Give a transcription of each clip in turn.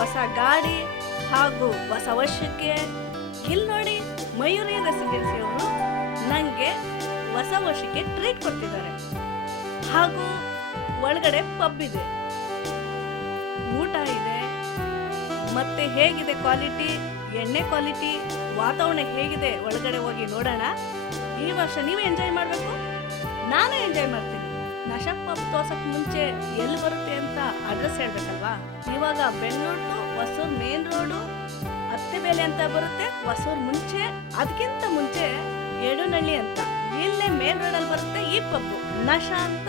ಹೊಸ ಗಾಡಿ ಹಾಗೂ ಹೊಸ ವರ್ಷಕ್ಕೆ. ಇಲ್ಲಿ ನೋಡಿ, ಮಯೂರಿ ರೆಸಿಡೆನ್ಸಿ ಅವರು ನಂಗೆ ಹೊಸ ವರ್ಷಕ್ಕೆ ಟ್ರೀಟ್ ಕೊಡ್ತಿದ್ದಾರೆ. ಹಾಗೂ ಒಳಗಡೆ ಪಬ್ ಇದೆ, ಊಟ ಇದೆ. ಮತ್ತೆ ಹೇಗಿದೆ ಕ್ವಾಲಿಟಿ, ಎಣ್ಣೆ ಕ್ವಾಲಿಟಿ, ವಾತಾವರಣ ಹೇಗಿದೆ ಒಳಗಡೆ ಹೋಗಿ ನೋಡೋಣ. ಈ ವರ್ಷ ನೀವು ಎಂಜಾಯ್ ಮಾಡಬೇಕು, ನಾನು ಎಂಜಾಯ್ ಮಾಡ್ತೀನಿ. ನಶಾ ಪಬ್ ತೋರ್ಸಕ್ ಮುಂಚೆ ಎಲ್ಲಿ ಬರುತ್ತೆ ಅಂತ ಅಡ್ರೆಸ್ ಹೇಳ್ಬೇಕಲ್ವಾ. ಇವಾಗ Bengaluru to Hosur main road Attibele ಅಂತ ಬರುತ್ತೆ. ಹೊಸೂರು ಮುಂಚೆ, ಅದಕ್ಕಿಂತ ಮುಂಚೆ ಯಡನಹಳ್ಳಿ ಅಂತ, ಇಲ್ಲೇ ಮೇನ್ ರೋಡ್ ಅಲ್ಲಿ ಬರುತ್ತೆ ಈ ಪಬ್. ನಶಾ ಅಂತ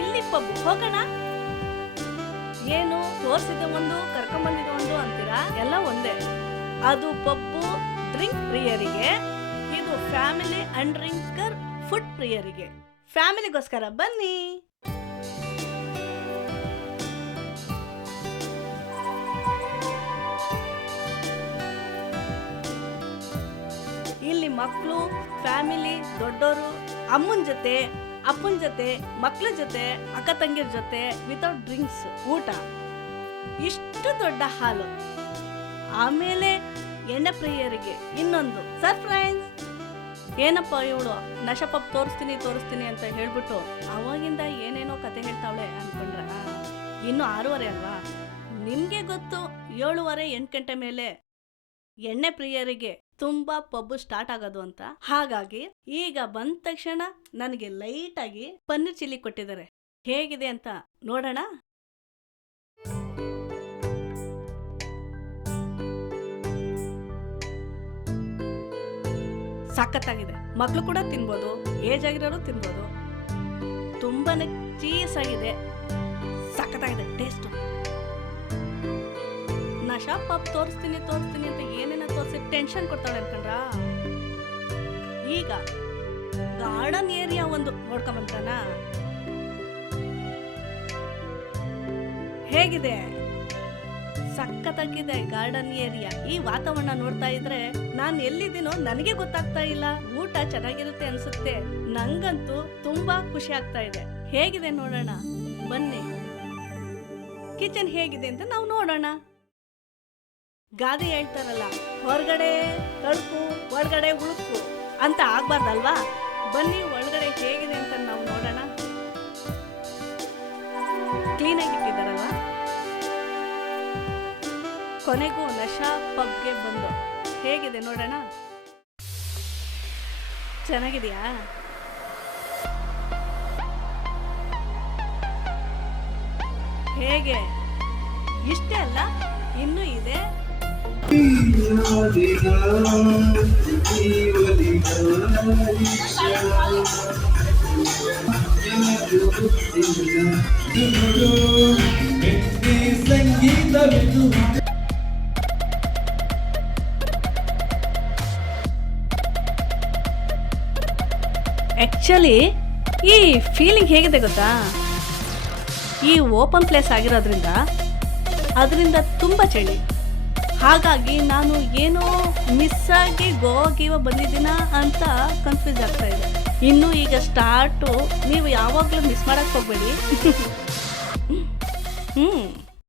ಇಲ್ಲಿ ಪಬ್. ಹೋಗೋಣ. ಏನು ತೋರ್ಸಿದ ಒಂದು ಕರ್ಕೊಂಬಂದಿದ ಒಂದು ಅಂತೀರಾ, ಎಲ್ಲ ಒಂದೇ. ಅದು ಪಬ್ಬು ಡ್ರಿಂಕ್ ಪ್ರಿಯರಿಗೆ, ಇದು ಫ್ಯಾಮಿಲಿ ಅಂಡ್ ಡ್ರಿಂಕರ್ ಫುಡ್ ಪ್ರಿಯರಿಗೆ. ಫ್ಯಾಮಿಲಿಗೋಸ್ಕರ ಬನ್ನಿ. ಇಲ್ಲಿ ಮಕ್ಕಳು, ಫ್ಯಾಮಿಲಿ, ದೊಡ್ಡವರು, ಅಮ್ಮನ ಜೊತೆ, ಅಪ್ಪನ ಜೊತೆ, ಮಕ್ಕಳ ಜೊತೆ, ಅಕ್ಕ ತಂಗಿರ ಜೊತೆ, ವಿತೌಟ್ ಡ್ರಿಂಕ್ಸ್ ಊಟ. ಇಷ್ಟು ದೊಡ್ಡ ಹಾಲು. ಆಮೇಲೆ ಎಣ್ಣೆ ಪ್ರಿಯರಿಗೆ ಇನ್ನೊಂದು ಸರ್ಪ್ರೈಸ್. ಏನಪ್ಪ ಇವಳು ನಶಾ ಪಬ್ ತೋರಿಸ್ತೀನಿ ಅಂತ ಹೇಳ್ಬಿಟ್ಟು ಅವಾಗಿಂದ ಏನೇನೋ ಕತೆ ಹೇಳ್ತಾವಳೆ ಅನ್ಕೊಂಡ್ರ. ಇನ್ನು 6:30 ಅಲ್ವಾ, ನಿಮ್ಗೆ ಗೊತ್ತು 7:30 8 ಗಂಟೆ ಮೇಲೆ ಎಣ್ಣೆ ಪ್ರಿಯರಿಗೆ ತುಂಬಾ ಪಬ್ ಸ್ಟಾರ್ಟ್ ಆಗೋದು ಅಂತ. ಹಾಗಾಗಿ ಈಗ ಬಂದ ತಕ್ಷಣ ನನಗೆ ಲೈಟ್ ಆಗಿ ಪನ್ನೀರ್ ಚಿಲ್ಲಿ ಕೊಟ್ಟಿದ್ದಾರೆ. ಹೇಗಿದೆ ಅಂತ ನೋಡೋಣ. ಸಖತ್ತಾಗಿದೆ. ಮಕ್ಕಳು ಕೂಡ ತಿನ್ಬೋದು, ಏಜ್ ಆಗಿರೋರು ತಿನ್ಬೋದು. ತುಂಬಾನೇ ಚೀಸ್ ಆಗಿದೆ, ಸಖತ್ತಾಗಿದೆ ಟೇಸ್ಟ್. ನಶಾ ಪಬ್ ತೋರಿಸ್ತೀನಿ ಅಂತ ಏನೇನೋ ತೋರಿಸಿ ಟೆನ್ಷನ್ ಕೊಡ್ತಾಳೆ ಅನ್ಕೊಂಡ್ರ. ಈಗ ಗಾರ್ಡನ್ ಏರಿಯಾ ಒಂದು ನೋಡ್ಕೊಂಬಂತಾನ. ಹೇಗಿದೆ, ಸಖತ್ತಾಗಿದೆ ಗಾರ್ಡನ್ ಏರಿಯಾ. ಈ ವಾತಾವರಣ ನೋಡ್ತಾ ಇದ್ರೆ ನಾನು ಎಲ್ಲಿದ್ದೀನೋ ನನಗೆ ಗೊತ್ತಾಗ್ತಾ ಇಲ್ಲ. ಊಟ ಚೆನ್ನಾಗಿರುತ್ತೆ ಅನ್ಸುತ್ತೆ. ನಂಗಂತೂ ತುಂಬಾ ಖುಷಿ ಆಗ್ತಾ ಇದೆ. ಹೇಗಿದೆ ನೋಡೋಣ ಬನ್ನಿ. ಕಿಚನ್ ಹೇಗಿದೆ ಅಂತ ನಾವು ನೋಡೋಣ. ಗಾದೆ ಹೇಳ್ತಾರಲ್ಲ, ಹೊರಗಡೆ ತಳುಕು ಒಳಗಡೆ ಉಳುಕು ಅಂತ ಆಗ್ಬಾರ್ದಲ್ವಾ. ಬನ್ನಿ ಒಳಗಡೆ ಹೇಗಿದೆ ಅಂತ ನಾವು ನೋಡೋಣ. ಕ್ಲೀನಾಗಿ ಇಟ್ಟಿದ್ದಾರಲ್ವಾ. ಕೊನೆಗೂ ನಶಾ ಪಬ್ಗೆ ಬಂದು ಹೇಗಿದೆ ನೋಡೋಣ. ಚೆನ್ನಾಗಿದೆಯಾ? ಹೇಗೆ? ಇಷ್ಟೇ ಅಲ್ಲ, ಇನ್ನೂ ಇದೆ. ಆಕ್ಚುಲಿ ಈ ಫೀಲಿಂಗ್ ಹೇಗಿದೆ ಗೊತ್ತಾ, ಈ ಓಪನ್ ಪ್ಲೇಸ್ ಆಗಿರೋದ್ರಿಂದ ಅದರಿಂದ ತುಂಬ ಚಳಿ. ಹಾಗಾಗಿ ನಾನು ಏನೋ ಮಿಸ್ ಆಗಿ ಗೋವಾ ಬಂದಿದ್ದೀನ ಅಂತ ಕನ್ಫ್ಯೂಸ್ ಆಗ್ತಾ ಇದೆ. ಇನ್ನು ಈಗ ಸ್ಟಾರ್ಟು, ನೀವು ಯಾವಾಗಲೂ ಮಿಸ್ ಮಾಡಕ್ಕೆ ಹೋಗ್ಬೇಡಿ.